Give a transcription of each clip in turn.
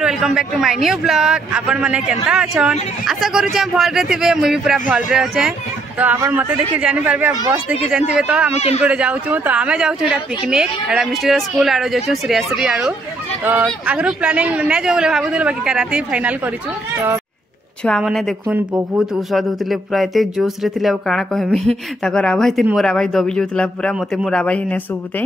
Welcome back to my new blog. आपण माने Kenta अछन आशा करूचे भल रे थिबे मुई भी पूरा भल रे अच्छे। तो आपण मते देखि जानि पारबे बस देखि जानथिबे। तो हम किनकोडे जाउछु तो आमे जाउछु एटा पिकनिक एटा मिस्टर स्कूल आडो जाउछु श्रेयश्री आडो। तो आगरो प्लानिंग नै जो बोले भाबुदिल बाकी का राती फाइनल करिछु। तो छुआ मैंने देखुन बहुत औषध होते पूरा एत जोश रे थिले काଣା कहमी ताकर आवाज तीन मोर आवाज दबी जाउतला पूरा मते मोर आवाज ही ने सुबुते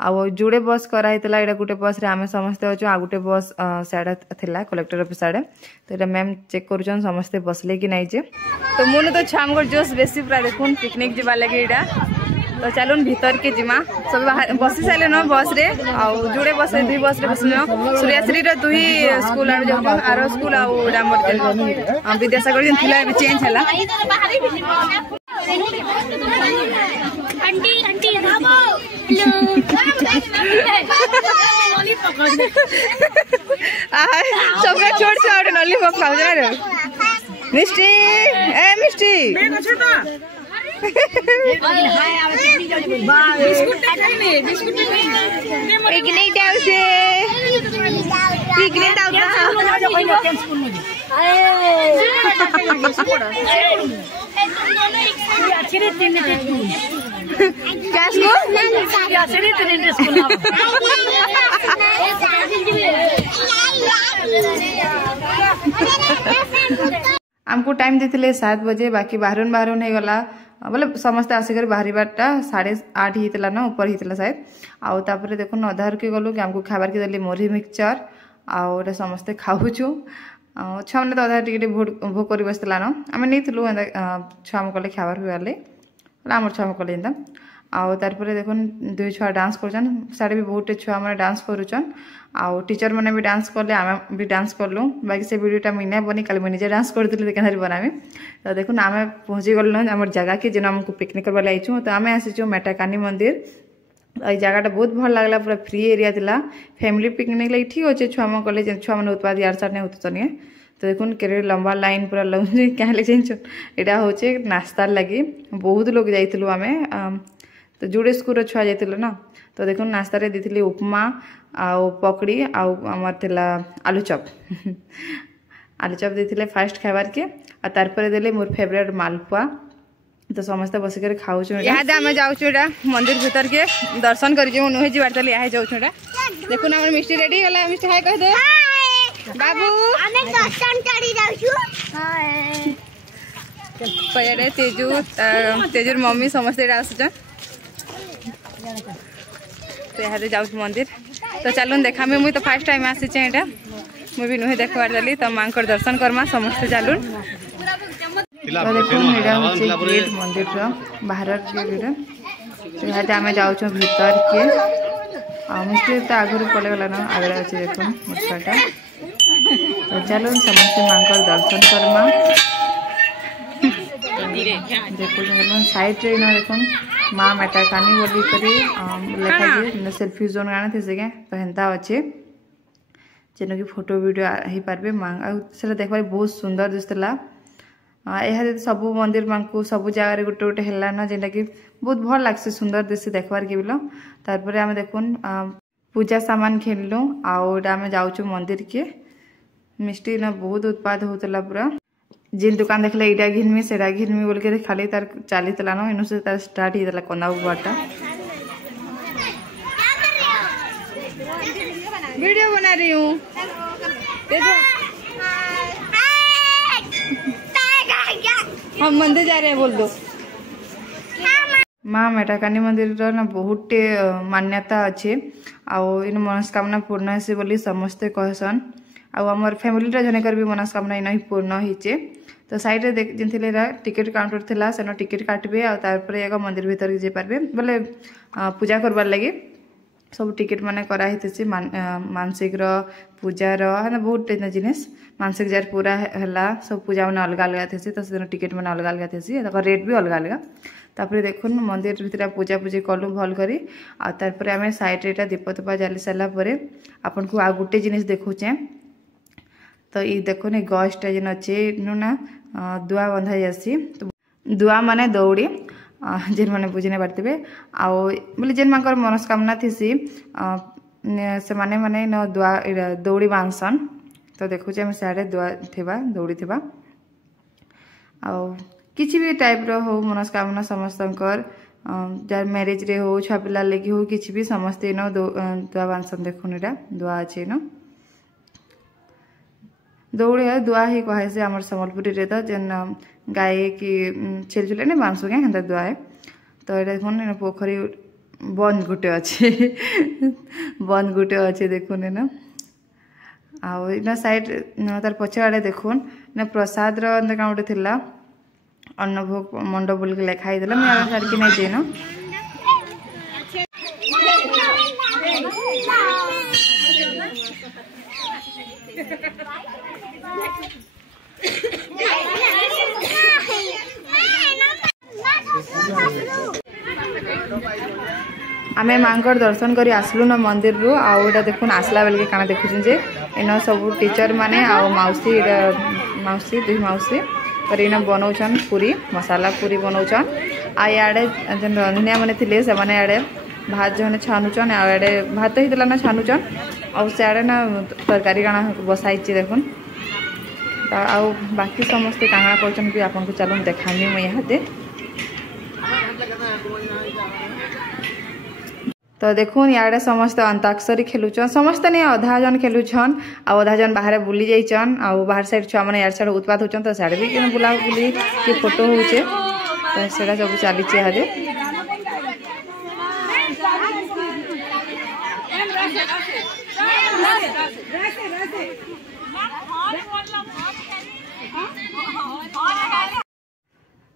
आ जुड़े बस कराइतला एटा गुटे बस रे आमे समस्त अछु आ गुटे बस साडा थिला कलेक्टर ऑफिस साडे। तो एटा मैम चेक करूछन समस्त बसले कि नै जे। तो मोने तो छामगर जोश बेसी पूरा देखुन पिकनिक जिबा लागि एटा। तो चलुन भीतर के जिमा सब बसी साले न बस रे आ जुड़े बस रे दुई बस रे बसनो सूर्यश्री रे दुई स्कूल आरो जाउ आरो स्कूल आ डामर विद्यासागर जन थिला चेंज हला। आंटी आंटी धाबो सब छोड़ छोड़ लॉलीपॉप खाओ जा रे मिष्टी ए मिष्टी पिकनिक जाउछे पिकनिक हमको टाइम देते 7 बजे बाकी बाहर हो गला बोले समस्त आसिक बाहरटा 8:30 ही ना ऊपर ही शायद आउे देखो अधार के गलु कि आमको खाबार के देली मुढ़ी मिक्सचर आउ समस्ते खाऊछु छुआ मैंने तो अधा टे भोग कर बसला न आम नहीं छुआ कले खाबार हुए आम छुआ कले आउे देख दुई छुआ डांस कर साढ़े भी बहुत छुआ मैंने डांस करुचन आउ टीचर मैंने भी डांस कले आम भी डांस करलु बाकी से वीडियोटा मुझे नहीं बनी कल मुझे निजे डांस करी केनारी बनामी। तो देखो आम पहुँची गलु आम जगह के जेन आमको पिकनिक करवा आईचु। तो आम आसीचु मेटाकानी मंदिर ये जगह बहुत भल लगला पूरा फ्री एरिया थिला फैमिली पिकनिक लगी ठीक अच्छे छुआ कले छुआ मैंने उत्पाद यार सार नहीं होते नहीं। तो देखुन के लंबा लाइन पूरा लगे क्या जान यहाँ हूँ नास्तार लगी बहुत लोग जाइलु आम तो जुड़े स्कूल छुआ जाइलु ना। तो देखो नास्ता रे दी उपमा आउ पकड़ी आमर थिला आलू चप आलू चप देते फास्ट खाबार के तारपर देले मोर फेवरेट मालपुआ। तो समस्त बसिक खाऊ यहाँ आम जाऊँ मंदिर भीतर के दर्शन कर नुहे जीवार चल यहाँ जाऊँ देखो ना मिष्टी रेडी गला मिष्टी हाय कह दे बाबू पड़े तेजू तेजूर मम्मी समस्त आसुचन। तो यहाँ जाऊँ मंदिर तो चलून देखा मुझे तो फास्ट टाइम आसी यहाँ मुझे नुहे देखबार चली तो माँ दर्शन करमा समस्ते चलून। तो देखो यहाँ गेट मंदिर बाहर गेट तो यहाँ आम जाऊँ भीतर के मिस्त्री तो आगुरी पलि गला न आगे अच्छे देखो मुठाटा। तो चलो समस्ते माँ दर्शन करमा देखो साइड रे ना देखो माँ मेटाकानी बोली करी लिखा सेल्फी जोन गाना थे से तो हेन्ता अच्छे जेन कि फोटो वीडियो हो पारे माँ से देख बहुत सुंदर दिसला। यह सब मंदिर माँ को सब जगह गोटे गोटे है ना जेनटा कि बहुत भल लगे सुंदर दिशे देखबार के बिल। तारपर आम देखुन पूजा सामान खेललु आम जाऊँ मंदिर के मिष्टी ना बहुत उत्पाद होता पूरा जिन दुकान देखले इटा घिनमी सेटा घिनमी बोल के खाली तार चली ना इनु से तार स्टार्ट ही कंदा बुआटा वीडियो बना रही हूँ। हम मंदिर जा रहे हैं बोल दो। माँ मेटाकानी मंदिर ना बहुत मान्यता अच्छे इन मनस्कामना पूर्ण से बोली समस्ते कहसन आमर फैमिली जनकर भी मनस्कामना इन पूर्ण होचे। तो साइड रे जिनथिले टिकट काउंटर थिला सेनो टिकट काटबे आ तारपर एक मंदिर भीतर जे पारबे बोले पूजा करबार लगे सब टिकेट माने कराई मानसिक पूजार है बहुत जिनिस मानसिक जार पूरा है सब पूजा मैंने अलग अलग थे तो से टिकेट मैंने अलग अलग थे रेट भी अलग अलग तापर देखुन मंदिर भीतर पूजा पूजी कलु भल करी आर आम सैड्रे दीप दीपा जाली सारापर आपन को आ गोटे जिनिस देखुचे तो ये देखुन गछटा जेन अच्छे ना दुआ बंधा जासी तो दुआ माने दौड़ी जेन मैंने बुझी नहीं पार्थे आउ बोले जेन मानकर मनस्कामना थीसी से माने माने न दुआ दौड़ी बांधसन तो देखुचे हम सियाड़े दुआ थिबा दौड़ी थिबा आउ किसी भी टाइप रो हो मनस्कामना समस्तंकर जार मैरिज रे हो छुआ पिला लेके हो किसी भी समस्ते न दुआ बांधसन देखुन एटा दुआ अच्छे न दौड़ी है दुआ ही कहे से आमर सम्बलपुरी रे तो जेन गाय की छेल छुले नहीं बांधसु क्या हेन्ता दुआ है तो ये देखुन पोखरी बंद गुटे अच्छे बंद गुटे अच्छे देखुन ना आउ ना साइड तार पछ आड़े देखुन ना प्रसाद रा गोटे थिला अन्नभोग मंडप बोल के लिखाई देला मैं साड़ी नहीं जेन आमे मांकर दर्शन करी आसलु न मंदिर रु आउटा देखुन आसला बेल के काना देखुछन जे इन सब टीचर माने आ मौसी मौसी दुई मौसी पर इन बनौछन पूरी मसाला पूरी बनौछन आ याडे जन रंधनिया माने थिले से माने याडे भात जने छानुछन आ याडे भात हितला ना छानुछन आ सियाडे ना तरकारी काना बसाइछि देखुन आ बाकी समस्त काना करछन कि आपन को चलम देखामी मैं यहाते तो देखुन याडे समस्त अंताक्षरी खेलुछन समस्त नहीं अधा जन खेलुछन आ अधा जन बाहर बुली जाइछन आ बाहर साइड छुआ माने यार साइड उत्पात होछन तो साइड भी बुला बुली के फोटो होछे तो सेडा सब चली छि हादे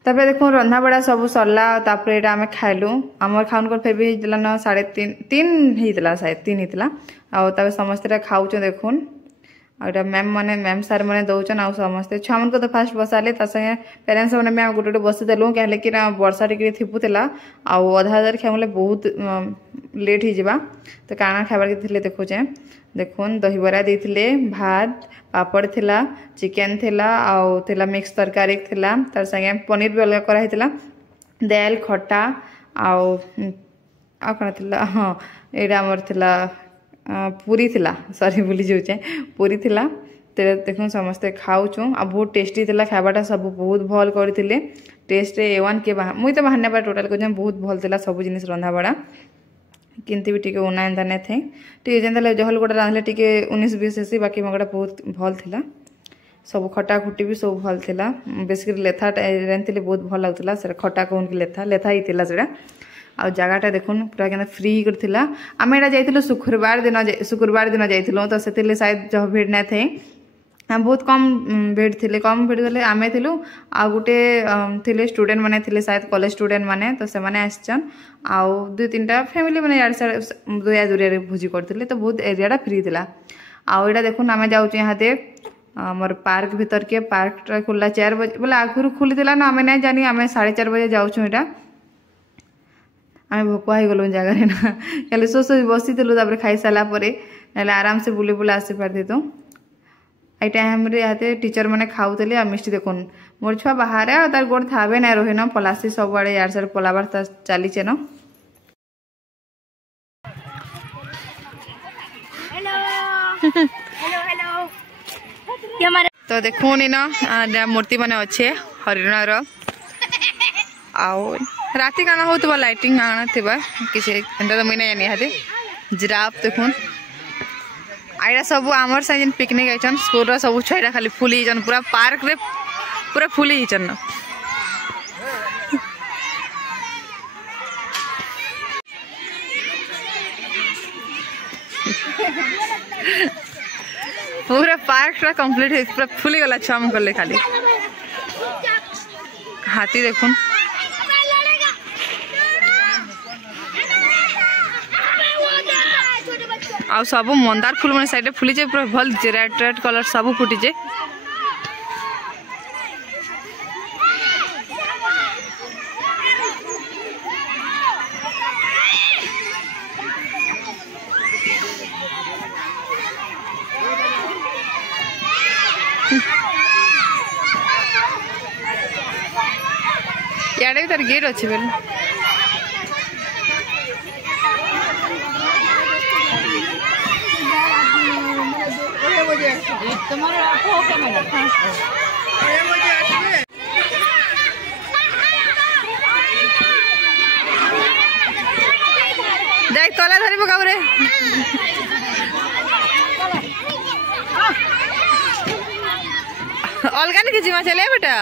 तब देखो रंधा बड़ा सब सरला तापर आम खाइलु आम खाउन कर फिर भी होता न 3:30 होता शायद 3 होता आउ समस्ते खाऊ देखुन आटा मैम माने मैम सार मैंने दौन आ समस्ते छुआ मन को तो फास्ट बसाले संगे पेरेन्ट्स मैंने मैं गोटे गोटे बसीदेलु क्या कि वर्षा टिके थिपुला आउ अधा हजार खाए बहुत लेट हो जावा तो काଣା खाबार के देखुचे देखुन दहीबरा देते भात पापड़ थिला चिकेन थिला आउ थिला मिक्स तरकारी थिला तार संगे पनीर भी अलग कराइला दाल खटा आउ कौन थिला हाँ एटा आमर थिला पूरी थिला सॉरी भूली जाऊे पूरी थिला तो देखुन समस्ते खाऊचु आ बहुत टेस्टी थिला खाबाटा सब बहुत भल करथिले टेस्ट A1 के मुई तो बाहर नेबा टोटल को बहुत भल थिला सब जिनिस रंधा बड़ा किंतु भी टिके उना एंता नहीं थे टे जेनता जहल गोटा रांधले टिके 19-20 एसी बाकी मगड़ा बहुत भल थिला सब खटा खुटी भी सब भल थिला बेसिकली लेथा रांधले बहुत भल लागुला से खटा कहून कि लेथा ही थिला सेटा आ जगहटा देखुन पूरा के फ्री करथिला आमे एटा जाइथिलो शुक्रवार दिन जाइथिलो तो सेतिले शायद जह भीड़ नहीं थे हम बहुत कम भीड़ थिले कम भीड़ थिले आमे थिलु आ गुटे थिले स्टूडेंट माने थिले शायद कॉलेज स्टूडेंट माने तो से माने आछन आउ 2-3टा फैमिली माने यार से दुया दुरिया भोजी करथिले तो बहुत एरियाटा फ्री थिला आउ एटा देखुन आमे जाउछ यहाते हमर पार्क भीतर के पार्क खुला 4 बजे बोले आगुरु खुली थिला ना आमे नहीं जानी आमे 4:30 बजे जाउछ एटा आमे भोकुआ हो गलु जगह ना खाली सो बसी थिलु तापर खाई साला परे नाले आराम से बुली बुला आसी पारथि तो आई टाइम रे आते टीचर माने खाऊले आ मिष्टी देखुन मोर छुआ बाहर है तार गोड़ थाबे ना रहे न पलासी सब आड़े यार सर पलाबार चली न तो देखुन इन मूर्ति माने अच्छे हरिणर आउ राति काना हो लाइटिंग आना थिबा किसी एंता तो मुई नहीं जानी हाते जिराफ देखुन आइरा सब आमर साइन पिकनिक आइछन स्कूल रा सब छयरा खाली फुल हिजन पूरा पार्क रे पूरा फुल हिजन पूरा पार्क रा कंप्लीट पूरा फुली गला छम करले खाली हाथी देखुन आ सब मंदार फूल मैंने साइड फुलीचे पूरा भल रेड रेड कलर सब फुटीचे याडे भी तार गेट अच्छे बेल देख तला धरी पकाऊ रे अलगा नहीं खींची चले बेटा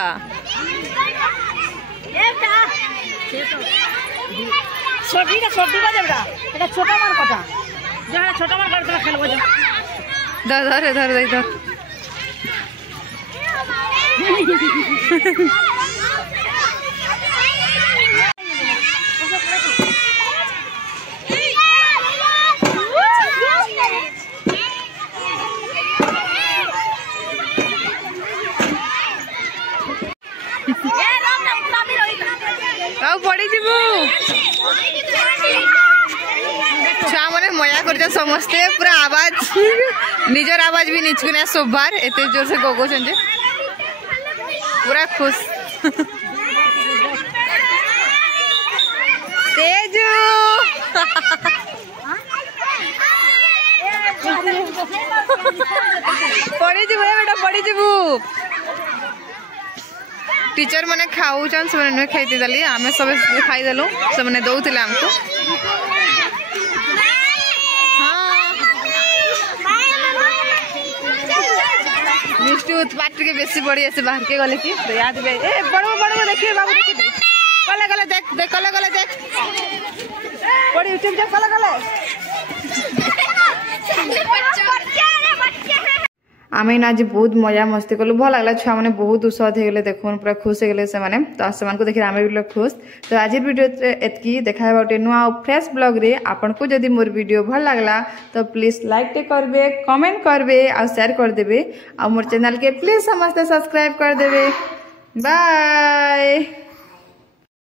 छोटी का बेटा এটা ছোট মান কথা যারা ছোট মান করতে খেলবো যা धर धर धर धर पड़ी जीवु छुआ मैंने मजा कर समस्ते पूरा आवाज निजर आवाज भी निचकु ना सोबार एते जोर से गोगो छन पूरा खुश तेजू पड़ी जीवु बेटा पड़ी जीवु टीचर मैंने खाऊन से मैंने खाई देली आम सब खाईदेलु से मैंने दौले आमको मिष्टी उत्पाद टे बेसी बड़ी आसे बाहर के गले कि याद ए बड़ो बड़ो देखिए बाबू देखिए गले गले देख देख गले गले देख बड़ी यूट्यूब जा गले गले आम आज बहुत मजा मस्ती कलु भल लगला छुआ मैंने बहुत उत्साह होगले देखुन पूरा खुश होगले से तो देखिए आम भी खुश तो आज वीडियो एतकी देखा गोटे नुआ फ्रेश ब्लॉग रे आपन को जदि मोर वीडियो भल लगला तो प्लीज लाइक टे करबे कमेंट करबे और शेयर कर देबे और मोर चैनल के प्लीज समस्त सब्सक्राइब कर देबे बाय।